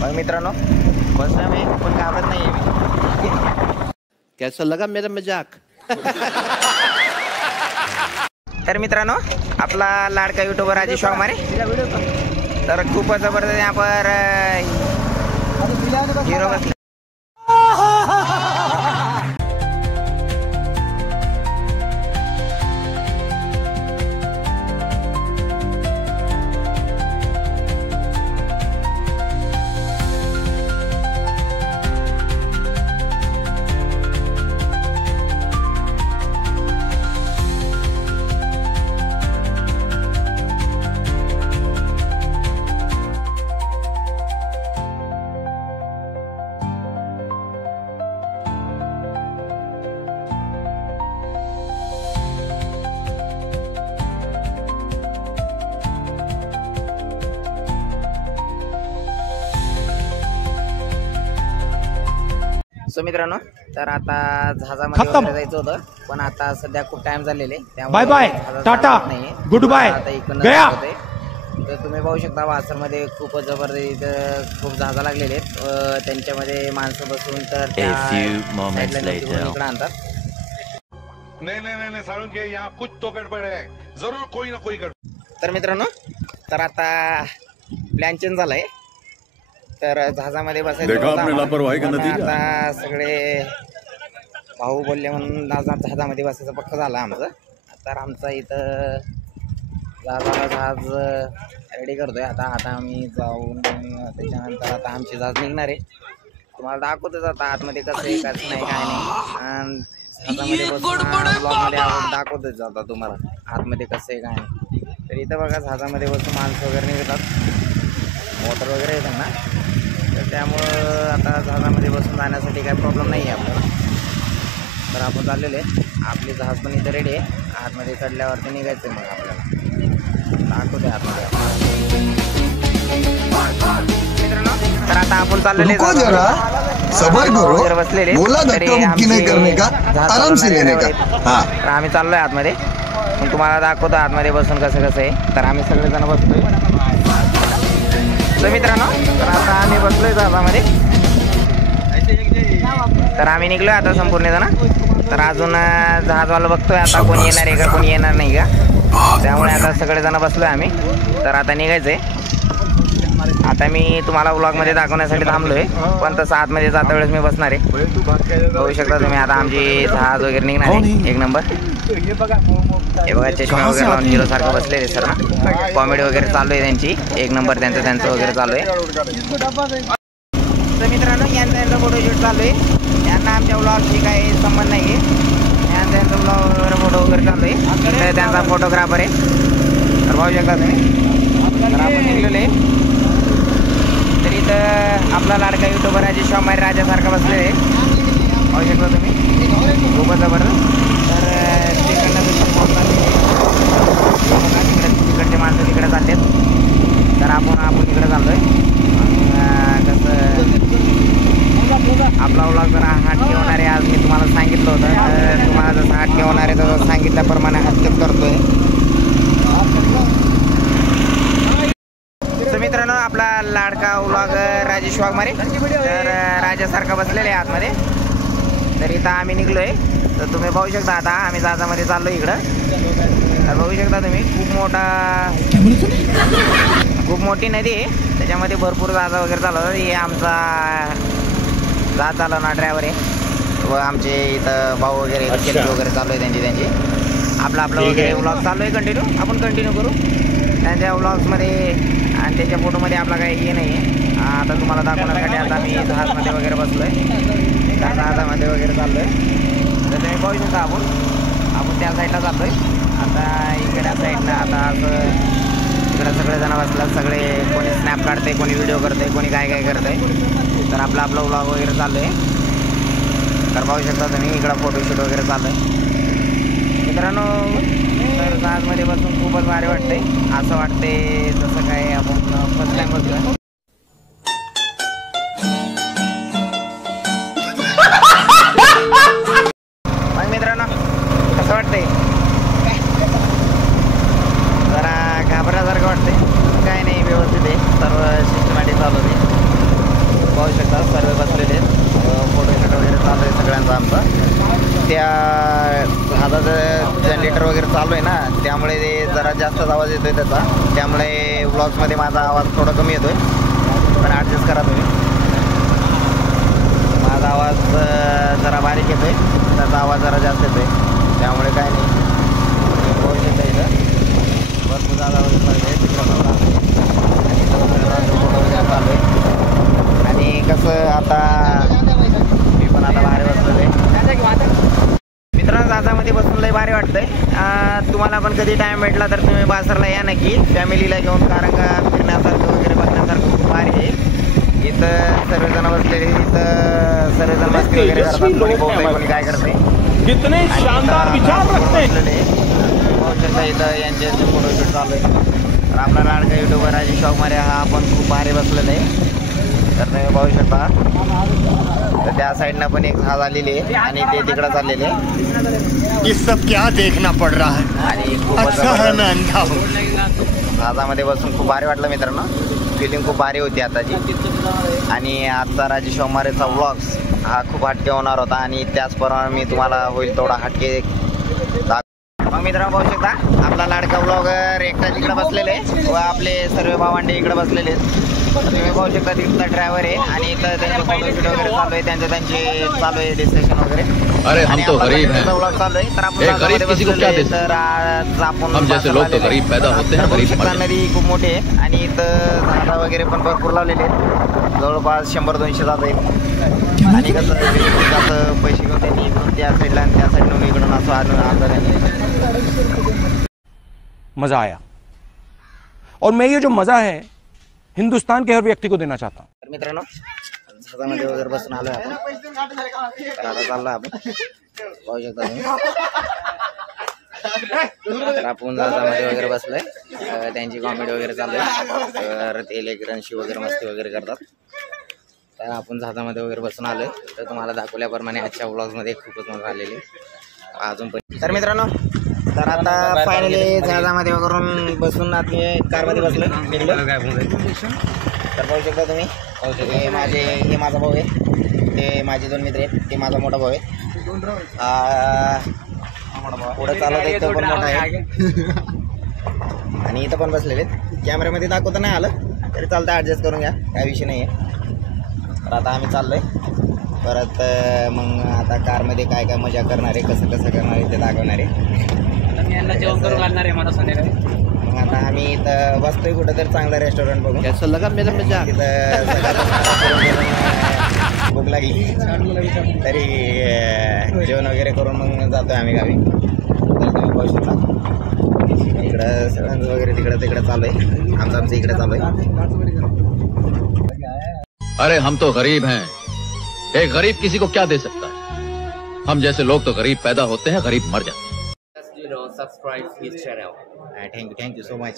मग मित्रांनो बसला मी पण घाबरत नाहीये मी. कैसा लगा मेरा मजाक? तर मित्रांनो आपला लाडका युट्यूबर राजेश वाघमारे तर खूपच जबरदस्त यहाँ पर हीरो बसले. सो मित्रांनो तर आता जहाजामध्ये वगैरे जायचं होतं पण आता सध्या खूप टाइम झालेले bye bye tata good bye गया. तर तुम्ही पाहू शकता वासरमध्ये खूप जबरदस्त खूप जहाजा लागलेले आहेत. त्यांच्यामध्ये माणसं बसून तर इकडे आणतात. नहीं सारुण के यहाँ कुछ तो गड़बड़ है, जरूर कोई ना कोई गड़बड़. तर मित्रांनो तर आता प्लॅन चेंज झालाय. तर जहाजामध्ये बसायचं आता सगळे भाऊ बोलले म्हणून जहाजामध्ये बसायचं पक्क झालं आमचं. तर आमचा इथं जहाज रेडी करतोय आता आम्ही जाऊन त्याच्यानंतर आता आमची जहाज निघणार आहे. तुम्हाला दाखवतच आता आतमध्ये कसं आहे कसं नाही काय नाही. जहाजामध्ये बसून ब्लॉगमध्ये दाखवतच जाता तुम्हाला आतमध्ये कसं आहे काय नाही. तर इथं बघा जहाजामध्ये बसून माणसं वगैरे निघतात मोटर वगैरे आहे त्यांना. तर त्यामुळं आता जहाजामध्ये बसून जाण्यासाठी काही प्रॉब्लेम नाही आहे आपल्याला. तर आपण चाललेलो आहे आपली जहाज पण इथं रेडी आहे. आतमध्ये चढल्यावरती निघायचं मग आपल्याला दाखवते आतमध्ये. मित्रांनो तर आता आपण चाललेले बसलेले तर आम्ही चाललोय आतमध्ये. मग तुम्हाला दाखवतो आतमध्ये बसून कसं कसं आहे. तर आम्ही सगळेजण बसतोय. तर मित्रांनो तर आता आम्ही बसलोय जहाजामध्ये. तर आम्ही निघलोय आता संपूर्ण जण. तर अजून जहाजवाला बघतोय आता कोणी येणार आहे का कोणी येणार नाही का. त्यामुळे आता सगळेजण बसलोय आम्ही. तर आता निघायचंय. आता मी तुम्हाला व्लॉगमध्ये दाखवण्यासाठी थांबलोय पण तसं आतमध्ये जाता वेळेस मी बसणार आहे. बघू शकता तुम्ही आता आमची जहाज वगैरे निघणार आहे एक नंबर. हे बघा चष्मा वगैरे लावून हिरो सारखं बसलेले सर ना. कॉमेडी वगैरे चालू आहे त्यांची एक नंबर. त्यांचं वगैरे चालू आहे. तर मित्रांनो यांचा फोटोशूट चालू आहे. यांना आमच्या व्लॉगशी काही संबंध नाही आहे. यांचा व्लॉग वगैरे फोटो वगैरे चालू आहे. त्यांचा फोटोग्राफर आहे. तर पाहू शकता तुम्ही. तर आपण निघलेले तर इथं आपला लाडका युट्यूबर राजेश वाघमारे राजासारखा बसलेला आहे. पाहू शकता तुम्ही खूपच जबरदस्त. तर तिकडचे माणसं तिकडे चाललेत. तर आपण तिकडे चाललोय. कसं आपला व्लॉग जरा हटके होणार आहे आज मी तुम्हाला सांगितलं होतं. तुम्हाला जसं हटके होणार आहे तसं सांगितल्याप्रमाणे हटकेच करतोय. तर मित्रांनो आपला लाडका व्लॉग राजेश वाघमारे तर राजासारखा बसलेला आहे आतमध्ये. तर इथं आम्ही निघलोय. तर तुम्ही पाहू शकता आता आम्ही जहाजामध्ये चाललो इकडं. तर बघू शकता तुम्ही खूप मोठी नदी आहे. त्याच्यामध्ये भरपूर जहाजा वगैरे चालवतात. हे आमचा जहाज चालवणार ड्रायव्हर आहे व आमचे इथं भाऊ वगैरे वगैरे चालू आहे त्यांची आपला वगैरे व्लॉग चालू आहे कंटिन्यू. आपण कंटिन्यू करू त्यांच्या व्लॉग्समध्ये आणि त्याच्या फोटोमध्ये आपला काही हे नाही आहे. आता तुम्हाला दाखवण्यासाठी आता मी जहाजमध्ये वगैरे बसलो आहे. त्या जहाजामध्ये वगैरे चाललो आहे. तर तुम्ही पाहू शकता आपण त्या साईडला चाललो आहे. आता इकडच्या साईडनं आता असं इकडं सगळेजण बसतात. सगळे कोणी स्नॅप काढते कोणी व्हिडिओ करते कोणी काय करते. तर आपला व्लॉग वगैरे चालू आहे. तर पाहू शकता तुम्ही इकडं फोटोशूट वगैरे चालू आहे. मित्रांनो तर जहाजमध्ये बसून खूपच भारी वाटते. असं वाटते जसं काय आपण फर्स्ट टाइम बसलो. मग मित्रांनो कसं वाटतंय. जरा घाबरल्यासारखं वाटतंय. काय नाही व्यवस्थित आहे सर्व सिस्टमॅटिक चालू आहे. जहाजाचा आमचा, त्या जहाजाचं जनरेटर वगैरे चालू आहे ना, त्यामुळे ते जरा जास्तच आवाज येतोय त्याचा, त्यामुळे व्लॉग्समध्ये माझा आवाज थोडा कमी येतोय, पण ॲडजस्ट करा तुम्ही. माझा आवाज जरा बारीक येतोय, त्याचा आवाज जरा जास्त येतोय, त्यामुळे काय नाही. बघू शकता इथं भरपूर जागा वगैरे लागले, तिकडं वगैरे चालू आहे. आणि कसं आता मी पण आता बाहेर बसलेलो आहे मित्रांनो, जहाजामध्ये बसून लय भारी वाटतंय. तुम्हाला पण कधी टाईम भेटला तर तुम्ही बासरला या नक्की फॅमिलीला घेऊन, कारण का फिरण्यासारखं वगैरे बघण्यासारखं खूप भारी आहे. इथं सर्वजण बसलेले, इथं सर्वजण मस्ती वगैरे करतात, कोणी बोलतंय कोणी काय करते. कितने शानदार विचार रखते हैं. पाहू शकता इथं यांचे फोटोशूट चालू आहे. तर आपला लाडका युट्यूबर राजेश शॉकमारे हा पण खूप भारी बसलेला आहे. तर तुम्ही पाहू शकता. तर त्या साईडनं पण एक जहाज आलेली आहे आणि ते तिकडं चाललेले आहे. ये सब क्या देखना पड़ रहा है. आणि खूप अच्छा है मैं अंधा हूं. जहाजामध्ये बसून खूप भारी वाटलं मित्रांनो, फिलिंग खूप भारी होती आताची. आणि आजचा राजेश शॉकमारेचा व्लॉग्स हा खूप हटके होणार होता आणि त्याचप्रमाणे मी तुम्हाला होईल तेवढा हटके. मग मित्रांनो पाहू शकता आपला लाडका ब्लॉगर एकटा तिकडे बसलेले व आपले सर्व भावंडे इकडे बसलेले. तुम्ही पाहू शकता तिथला ड्रायव्हर आहे आणि इथं त्यांचे फोटोशूट वगैरे चालू आहे, त्यांचे चालू आहे डिस्कशन वगैरे. अरे हम तो गरीब हैं. ब्लॉग चालू आहे. तर आपण गरीब किसी को क्या दे सकते. तर आज आपण हम जैसे लोग तो गरीब पैदा होते हैं, गरीब मर जाते हैं. नदी खूप मोठी आहे आणि इथं झाडं वगैरे पण भरपूर लावलेले आहेत, जवळपास 100-200 जात आहेत. आणि कसं पैसे घेऊन त्यांनी इकडून त्या साईडला आणि त्या साईडनं इकडून असं आणलं त्यांनी. मजा आया और मैं ये जो मजा है हिंदुस्तान के हर व्यक्ति को देना चाहता हूँ. तर मित्रांनो जहाजामध्ये वगैरे बसून आलोय आपण. तर आता चाललोय आपण, पाहू शकता तुम्ही. तर आपण जहाजामध्ये वगैरे बसलोय, त्यांची कॉमेडी वगैरे चालू आहे. तर ते लेकरांशी वगैरे मस्ती वगैरे करतात. तर आपण जहाजामध्ये वगैरे बसून आलोय. तर तुम्हाला दाखवल्याप्रमाणे आजच्या व्लॉग्समध्ये खूपच मजा आलेली अजून पण. तर मित्रांनो तर आता फायनली जहाजामध्ये वगैरे बसून आता कारमध्ये बसलोय. तर पाहू शकता तुम्ही, हे माझा भाऊ आहे, ते माझे 2 मित्र आहेत, ते माझा मोठा भाऊ आहे. पुढं चालत आहे तो पण मोठा आहे आणि इथं पण बसलेले आहेत. कॅमेऱ्यामध्ये दाखवता नाही आलं तरी चालतं, ॲडजस्ट करून घ्या, काय विषय नाही आहे. तर आता आम्ही चाललोय परत. मग आता कारमध्ये काय काय मजा करणार आहे, कसं कसं करणार आहे ते दाखवणार आहे. जेवण करून घालणार आहे मला संध्याकाळी. मग आता आम्ही इथं बसतोय कुठं तर चांगला रेस्टॉरंट बघून. कैसा लगा मेरा मजाक. तिथं भूक लागली तरी जेवण वगैरे करून मग जातोय आम्ही गावी. तर तुम्ही पाहू शकता इकडं सगळ्यांचं वगैरे तिकडं चालू आहे, आमचं इकडे चालू आहे. अरे हम तो गरीब हैं. एक गरीब किसी को क्या दे सकता है. हम जैसे लोग तो गरीब पैदा होते हैं, गरीब मर जाते हैं. Subscribe his channel. Thank you so much.